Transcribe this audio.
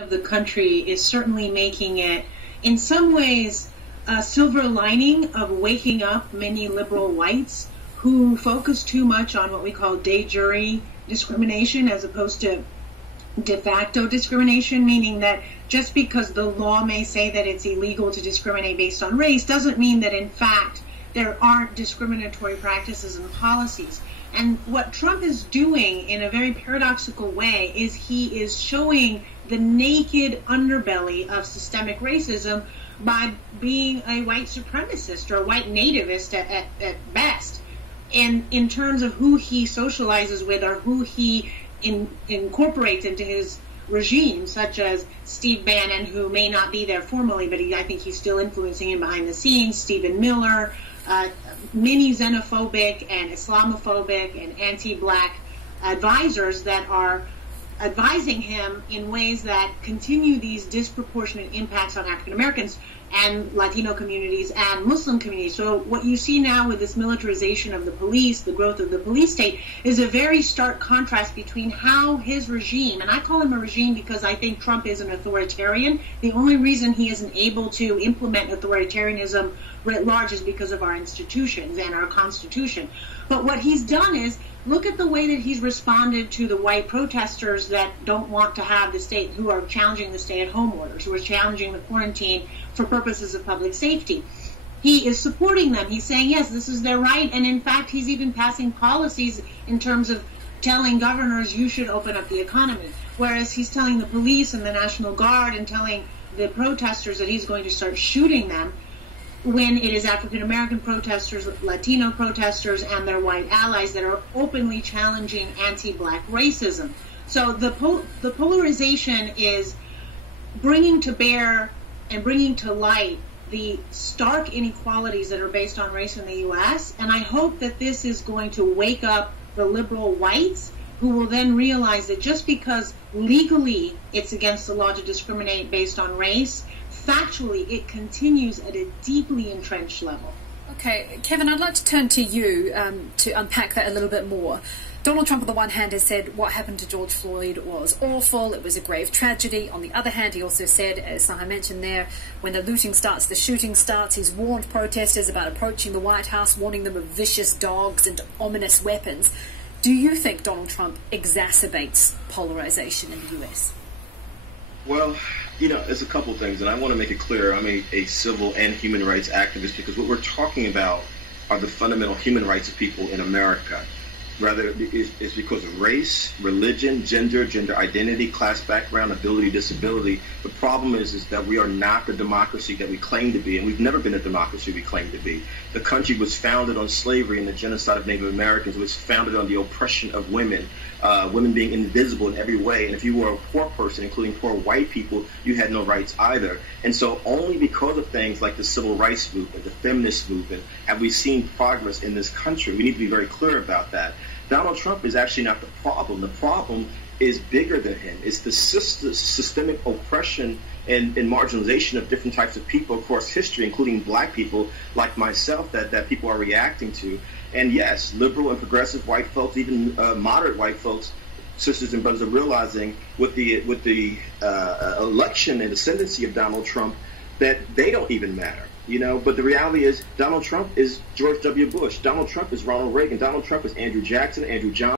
of the country is certainly making it, in some ways, a silver lining of waking up many liberal whites who focus too much on what we call de jure discrimination as opposed to de facto discrimination, meaning that just because the law may say that it's illegal to discriminate based on race doesn't mean that in fact there aren't discriminatory practices and policies. And what Trump is doing in a very paradoxical way is he is showing the naked underbelly of systemic racism by being a white supremacist or a white nativist at best. And in terms of who he socializes with or who he incorporates into his regime, such as Steve Bannon, who may not be there formally, but I think he's still influencing him behind the scenes, Stephen Miller, many xenophobic and Islamophobic and anti-black advisors that are advising him in ways that continue these disproportionate impacts on African Americans and Latino communities and Muslim communities. So what you see now with this militarization of the police, the growth of the police state, is a very stark contrast between how his regime, and I call him a regime because I think Trump is an authoritarian. The only reason he isn't able to implement authoritarianism writ large is because of our institutions and our Constitution. But what he's done is look at the way that he's responded to the white protesters that don't want to have the state, who are challenging the stay-at-home orders, who are challenging the quarantine for purposes of public safety. He is supporting them. He's saying, yes, this is their right. And in fact, he's even passing policies in terms of telling governors you should open up the economy. Whereas he's telling the police and the National Guard and telling the protesters that he's going to start shooting them when it is African-American protesters, Latino protesters, and their white allies that are openly challenging anti-black racism. So the polarization is bringing to bear and bringing to light the stark inequalities that are based on race in the U.S., and I hope that this is going to wake up the liberal whites who will then realize that just because legally it's against the law to discriminate based on race, factually, it continues at a deeply entrenched level. Okay, Kevin, I'd like to turn to you to unpack that a little bit more. Donald Trump, on the one hand, has said what happened to George Floyd was awful, it was a grave tragedy. On the other hand, he also said, as I mentioned there, when the looting starts, the shooting starts. He's warned protesters about approaching the White House, warning them of vicious dogs and ominous weapons. Do you think Donald Trump exacerbates polarization in the U.S.? Well, you know, there's a couple things, and I want to make it clear I'm a civil and human rights activist, because what we're talking about are the fundamental human rights of people in America. Rather, it's because of race, religion, gender identity, class background, ability, disability. The problem is that we are not the democracy that we claim to be, and we've never been the democracy we claim to be. The country was founded on slavery and the genocide of Native Americans. It was founded on the oppression of women, women being invisible in every way. And if you were a poor person, including poor white people, you had no rights either. And so only because of things like the civil rights movement, the feminist movement, have we seen progress in this country. We need to be very clear about that. Donald Trump is actually not the problem. The problem is bigger than him. It's the systemic oppression and marginalization of different types of people across history, including black people like myself, that people are reacting to. And yes, liberal and progressive white folks, even moderate white folks, sisters and brothers, are realizing with the election and ascendancy of Donald Trump that they don't even matter. You know, but the reality is Donald Trump is George W. Bush. Donald Trump is Ronald Reagan. Donald Trump is Andrew Jackson, Andrew Johnson.